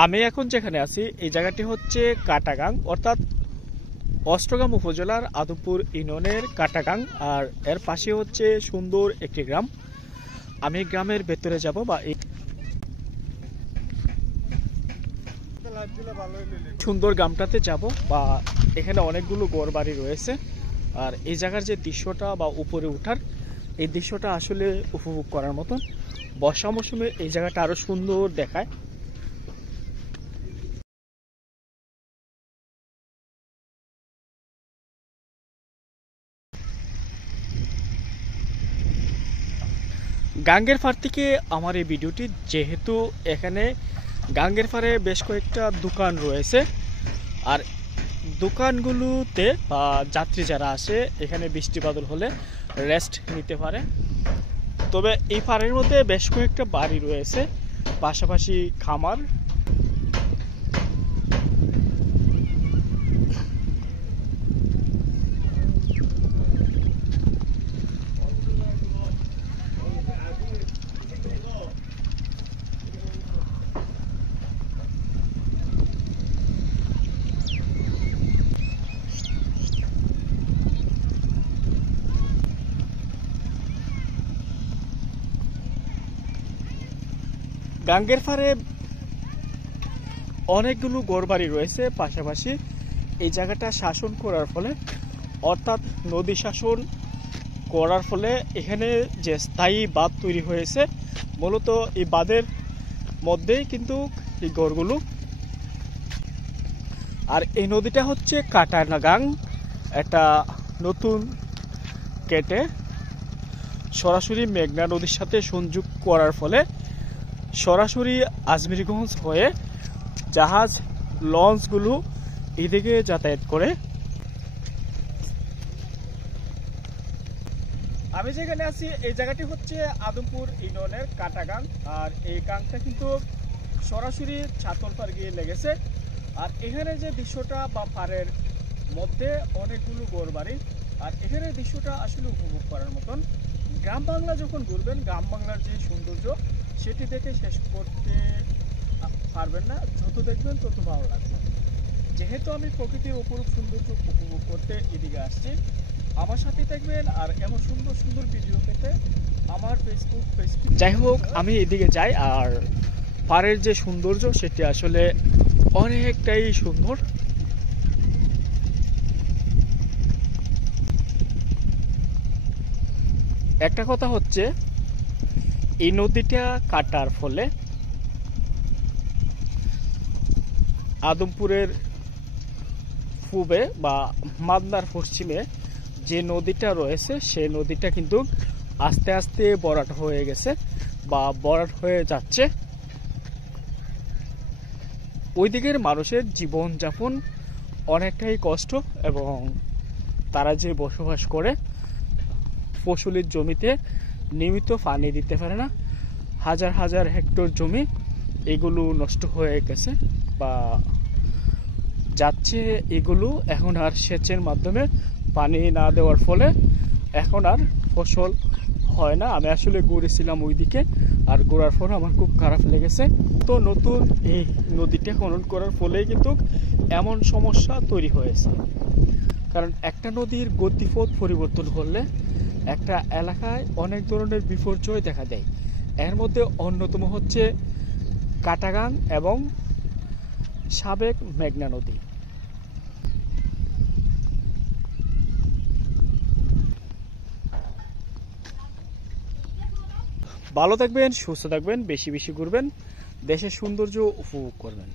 আমি এখন যেখানে আছি এই জায়গাটি হচ্ছে কাটাগাং, অর্থাৎ অষ্টগ্রাম উপজেলার আদমপুর ইউনিয়নের কাটাগাং। আর এর পাশে হচ্ছে সুন্দর একটি গ্রাম। আমি গ্রামের ভেতরে যাব বা সুন্দর গ্রামটাতে যাব, বা এখানে অনেকগুলো ঘরবাড়ি রয়েছে। আর এই জায়গার যে দৃশ্যটা বা উপরে ওঠার এই দৃশ্যটা আসলে উপভোগ করার মতন। বর্ষা মৌসুমে এই জায়গাটা আরো সুন্দর দেখায়। গাঙ্গের পাড় থেকে আমার এই ভিডিওটি, যেহেতু এখানে গাঙ্গের পাড়ে বেশ কয়েকটা দোকান রয়েছে, আর দোকানগুলোতে বা যাত্রী যারা আসে এখানে বৃষ্টি বাদল হলে রেস্ট নিতে পারে। তবে এই পাড়ের মধ্যে বেশ কয়েকটা বাড়ি রয়েছে, পাশাপাশি খামার। গাঙ্গের পাড়ে অনেকগুলো ঘরবাড়ি রয়েছে, পাশাপাশি এই জায়গাটা শাসন করার ফলে, অর্থাৎ নদী শাসন করার ফলে এখানে যে স্থায়ী বাঁধ তৈরি হয়েছে, মূলত এই বাঁধের মধ্যেই কিন্তু এই ঘরগুলো। আর এই নদীটা হচ্ছে কাটাগাং, একটা নতুন কেটে সরাসরি মেঘনা নদীর সাথে সংযোগ করার ফলে সরাসরি আজমিরগঞ্জ হয়ে জাহাজ লঞ্চগুলো এদিকে যাতায়াত করে। আমি যেখানে আছি এই জায়গাটি হচ্ছে আদমপুর ইউনিয়নের কাটাগাং। আর এই গাংটা কিন্তু সরাসরি ছাতলপাড় গিয়ে লেগেছে। আর এখানে যে দৃশ্যটা বা পাড়ের মধ্যে অনেকগুলো ঘরবাড়ি, আর এখানে দৃশ্যটা আসলে উপভোগ করার মতন। গ্রাম বাংলা যখন ঘুরবেন, গ্রাম বাংলার যে সৌন্দর্য সেটি দেখে শেষ করতে পারবেন না, যত দেখবেন তত ভালো লাগবে। যেহেতু আমি প্রকৃতির অপরূপ সৌন্দর্য উপভোগ করতে এদিকে আসছি, আমার সাথে থাকবেন। আর এমন সুন্দর সুন্দর ভিডিও পেতে আমার ফেসবুক পেজ। যাই হোক, আমি এদিকে যাই। আর পাড়ের যে সৌন্দর্য সেটি আসলে অনেকটাই সুন্দর। একটা কথা হচ্ছে, এই নদীটা কাটার ফলে আদমপুরের পূবে বা মাদনার পশ্চিমে যে নদীটা রয়েছে সেই নদীটা কিন্তু আস্তে আস্তে ভরাট হয়ে গেছে বা ভরাট হয়ে যাচ্ছে। ওই দিকের মানুষের জীবনযাপন অনেকটাই কষ্ট, এবং তারা যে বসবাস করে ফসলের জমিতে নিয়মিত পানি দিতে পারে না। হাজার হাজার হেক্টর জমি এগুলো নষ্ট হয়ে গেছে বা যাচ্ছে। এগুলো এখন আর সেচের মাধ্যমে পানি না দেওয়ার ফলে এখন আর ফসল হয় না। আমি আসলে ঘুরেছিলাম ওই দিকে, আর ঘোরার পর আমার খুব খারাপ লেগেছে। তো নতুন এই নদীটা খনন করার ফলেই কিন্তু এমন সমস্যা তৈরি হয়েছে। কারণ একটা নদীর গতিপথ পরিবর্তন করলে একটা এলাকায় অনেক ধরনের বিপর্যয় দেখা দেয়। এর মধ্যে অন্যতম হচ্ছে কাটাগাং এবং সাবেক মেঘনা নদী। ভালো থাকবেন, সুস্থ থাকবেন, বেশি বেশি ঘুরবেন, দেশের সৌন্দর্য উপভোগ করবেন।